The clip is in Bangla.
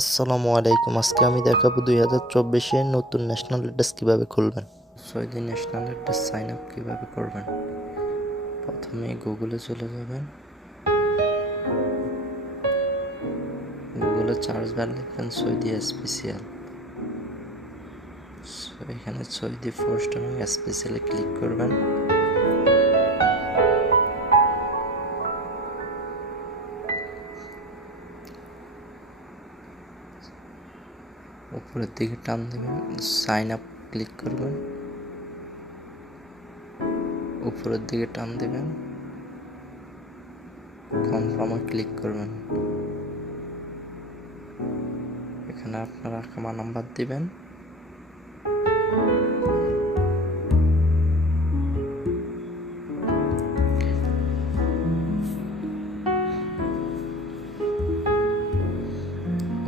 আসসালামু আলাইকুম। আজকে আমি দেখাবো 2024 নতুন ন্যাশনাল অ্যাড্রেস কিভাবে খুলবেন। Saudi national address sign up কিভাবে করবেন। প্রথমে গুগলে চলে যাবেন। গুগলে সার্চ বার লিখবেন সৌদি স্পেশাল। এখানে সৌদি ফার্স্ট এবং স্পেশালে ক্লিক করবেন। উপরের দিকে টান দেবেন, সাইন আপ ক্লিক করবেন। উপরের দিকে টান দেবেন, কনফার্মে ক্লিক করবেন। এখানে আপনার আকামা নাম্বার দিবেন।